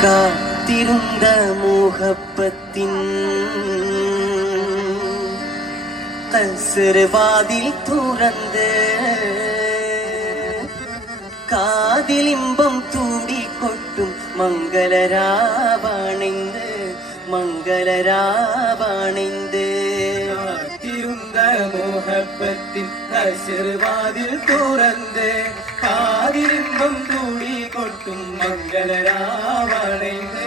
കാത്തിരുന്ന മുഹബത്തിൻ കസർവാതിൽ തുറന്ന് കാതിലിമ്പം തൂടിക്കൊട്ടും മംഗളരാവാണിന്ത് മംഗളരാവാണിന്ത് കാത്തിരുന്ന മുഹബത്തിൻ കസർവാതിൽ തുറന്ന് കാതിലിമ്പം തൂടിക്കൊട്ടും മംഗളരാവാണിന്ത്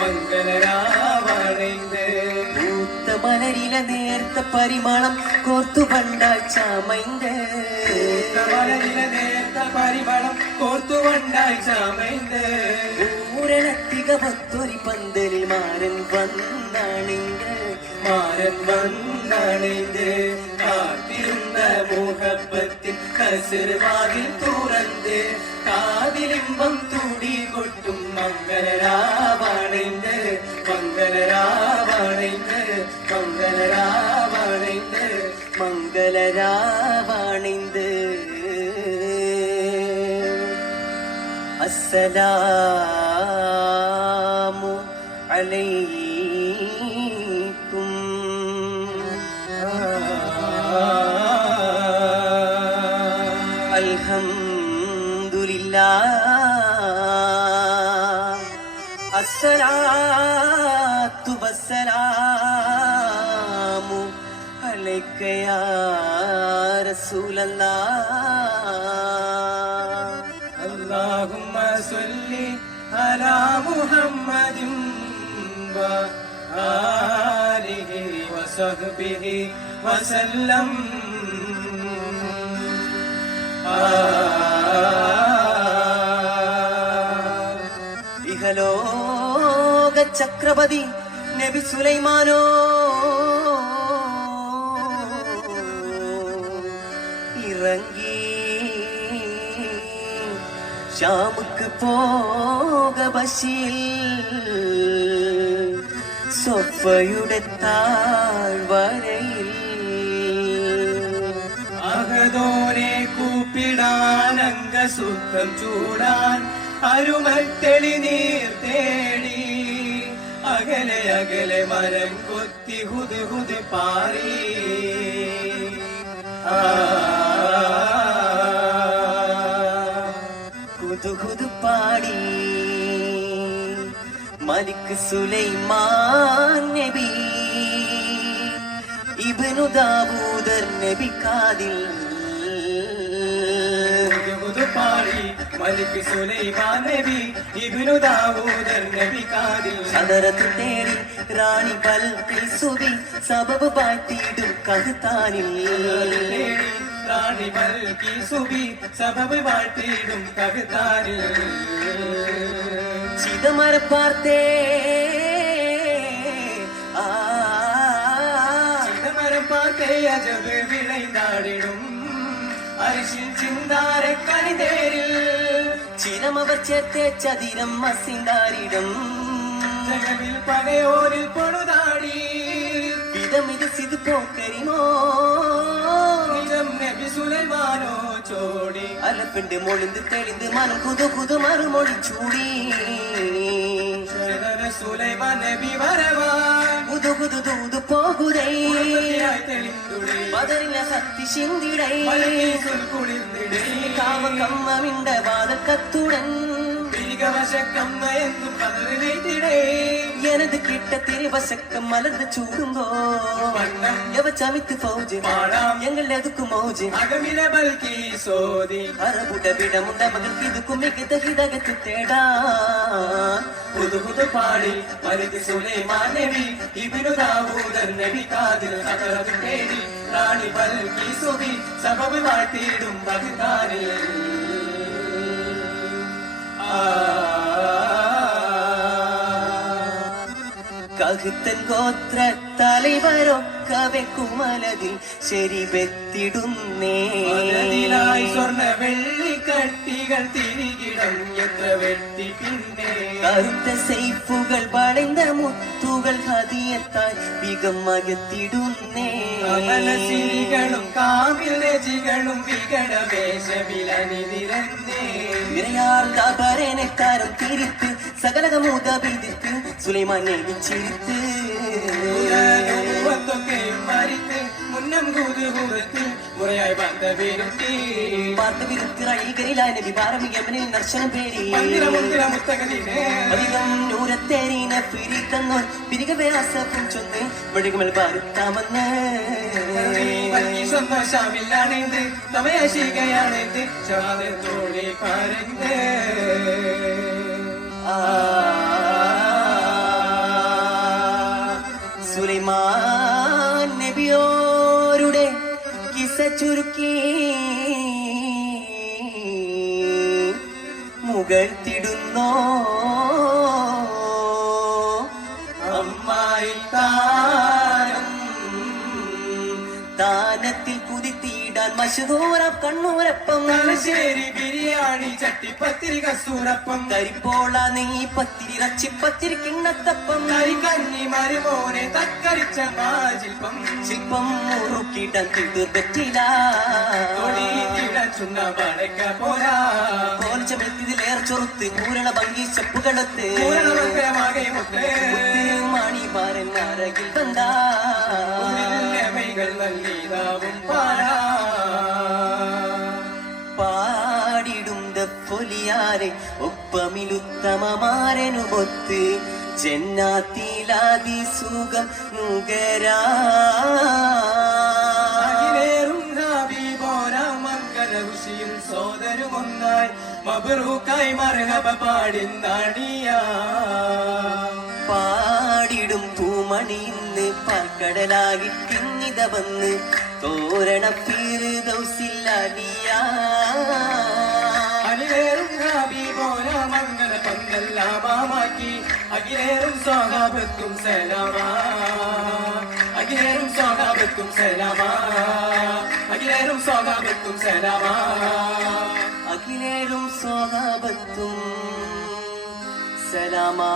മംഗളരാവാണിന്ത് മലരില നേർത്ത പരിമളം കോർത്തു പണ്ടാൽ ചാമൈന്ത് മലരില നേർത്ത പരിമളം കോർത്തു പണ്ടാൽ ചാമൈന്ത് ഊരണത്തിക ഭക്തൊരി പന്തലിൽ മാരൻ വന്നാണിന്ത് മാരൻ വന്നാണിന്ത് കാത്തിരുന്ന മുഹബത്തിൻ കസർവാതിൽ തുറന്ന് കാതിലിമ്പം തൂടി കൊട്ടും മംഗളരാവാണിന്ത് മംഗളരാവാണിന്ത് മംഗളരാവാണിന്ത് മംഗളരാവാണിന്ത് അസ്സലാമു അലൈക്കും അൽഹംദുലില്ലാഹ് അസ്സലാത്തു വസ്സലാമു അലൈക യാ റസൂലല്ലാഹ് അല്ലാഹുമ്മ സ്വല്ലി അലാ മുഹമ്മദിൻ വ ആലിഹി വസഹ്ബിഹി വസല്ലം ഇഹലോക ചക്രപതി നബി സുലൈമാനോ ഇറങ്ങി ഷാമുക്ക് പോക ബശീൽ സൊഫയുടെ താഴ്വരയിൽ അകതോനെ കൂപ്പിടാൻ അംഗസുഖം ചൂടാൻ അരുമത്തെളി നീർ തേടി അകലെ അകലെ മരം കൊത്തി ഹുദ് ഹുദ് പാറി ഹുദ് പാടി മലിക് സുലൈമാൻ നബി ഇബ്നു ദാവൂദർ നബി കാതിൽ പാടി മലിക് സുലൈമാൻ നബി ഇബ്നു ദാവൂദർ നബി കാതിൽ സദറത്ത് തേടി റാണി ബൽഖീസുബി സബബ് പാറ്റിയിടും കഹ്താനിൽ റാണി ബൽഖീസുബി സബബ് പാറ്റിയിടും കഹ്താനിൽ ചിതമര പാർത്തേ ചിതമരം പാർത്തേ അജബ് വിളൈന്താടിടും അരിശിൽ ചിന്താര കണിതേരിൽ ചിരമവർ ചേർത്തേ ചതിരം മസിന്താരിടം ജഗവിൽ പകയോരിൽ പൊടുതാടി വിധമിത് സിത് പോക്കരിമോ നിജം നബി സുലൈമാനോ ചോടി അലപ്പിണ്ട് മൊളിന്ത് തെളിന്ത് മനം കുതു കുതു മറുമൊഴി ചൂടി സുലൈമാൻ നബി വരവാൻ കുതു കുതു തൂതു പോകുതേ തെളിന്തുടേ പതറില സത്തി ചിന്തിടേ കുളിർന്നിടേ കാമ കമ്മമിണ്ട വാദക്കത്തുടൻ വശക്കമ്മ എന്നും പതറിലേറ്റിടേ எனது கிட்ட திரிவசக்கம் மலர்ந்து சூடுங்கோ எவ சமித்து பௌஜி எங்கள் எதுக்கு மௌஜி அகமில பல்கி சோதி அரபுட விட முண்ட மகள் இதுக்கும் மிகுத ஹிதகத்து தேடா புது புது பாடி மலிக் சுலைமான் நபி இப்னு தாவூதர் நபி காதில் சகரது தேடி ராணி பல்கி சுபி சபபு வாட்டிடும் பகுதானில் കഹുത്തൻ ഗോത്ര തലവരൊക്കവെ കുമലതിൽ ശരിവെത്തിടുന്നേ സ്വർണ്ണ വെള്ളിക്കട്ടികൾ തിരികിടം എത്ര വെട്ടി പിന്നെ കറുത്ത സൈഫുകൾ വളൈந்த മുത്തുകൾ ഹദിയത്തായി വികമകത്തിടുന്നേ സിരികളും കാവിൽ രജികളും വികടവേശമിലനിരന്നേ വിരയാർന്ന ഭരണക്കാരം തിരിത്ത് സകലകമുത സുലൈമാൻ നബിച്ചിരുത്ത് ൊക്കെയും മരിത്ത് മുന്നം കൂതുകൂടത്തിൽ മുറയായി ബന്ധവിരുത്തി പാർത്തവിരുത്തിറൈകരിലായ നബി പാറമി യമനിൽ ദർശനം പേരി അധികം നൂരത്തേരീനെ പിരി തന്നോൻ പിരികവേ ആസപ്പും ചൊന്ന് വഴികമൽ പാറുത്താമെന്ന് സന്തോഷമില്ലാണെന്ത് തമയാശികയാണെന്ത് ചാതത്തോടെ പറഞ്ഞ് സുലൈമാൻ നബിയോരുടെ കിസ ചുരുക്കി മുകഴ്ത്തിടുന്നോ അമ്മായി താരം ദാനത്തിൽ കുതിത്തിയിടാൻ മശദൂരം കണ്ണൂരപ്പം തലശ്ശേരി ബിരിയാണി ചട്ടിപ്പത്തിരി കസൂരപ്പം കരിപ്പോള നെയ്യ് പത്തിരി ഇറച്ചിപ്പത്തിരി കിണ്ണത്തപ്പം കരിക്കഞ്ഞി മരുമോനെ തക്കരിച്ച മാജിൽപ്പം ശില്പം മുറുക്കിടാൻ തീർപ്പറ്റില്ല ചുണ്ണ പടക്ക പോരാ കോലച്ചമെത്തിതിലേറെ ചൊറുത്ത് പൂരണ ഭംഗി ചെപ്പുകളത്ത് പൂരണമംഗലമാകെ മുത്തേ മാണിമാരൻ അരകിൽ വന്നാ മൈകൾ നൽകിയതാവും പാടാ പാടിടും പൊലിയാരെ ഒപ്പമിലുത്തമമാരനുമൊത്ത് ജന്നാത്തിലാതി സുഖം നുകരാ ും സോദരുമൊന്നായി മബറൂക്കായി മർഹബ പാടിന്നാണിയാ പാടിടും പൂമണിന്ന് പാൽക്കടലാകിട്ടിങ്ങിത വന്ന് തോരണ പീര് ദൗസില്ലാലിയാ അനിലേറും ഹബീബോര മംഗല പന്തല്ലാമാക്കി അഖിലേറും സ്വാഗതത്തും സലാമാ അഖിലേറും സ്വാഗതത്തും സലാമാ അഖിലേറും സ്വാഗതത്തും സലാമാ അഖിലേറും സ്വാഗതത്തും സലാമാ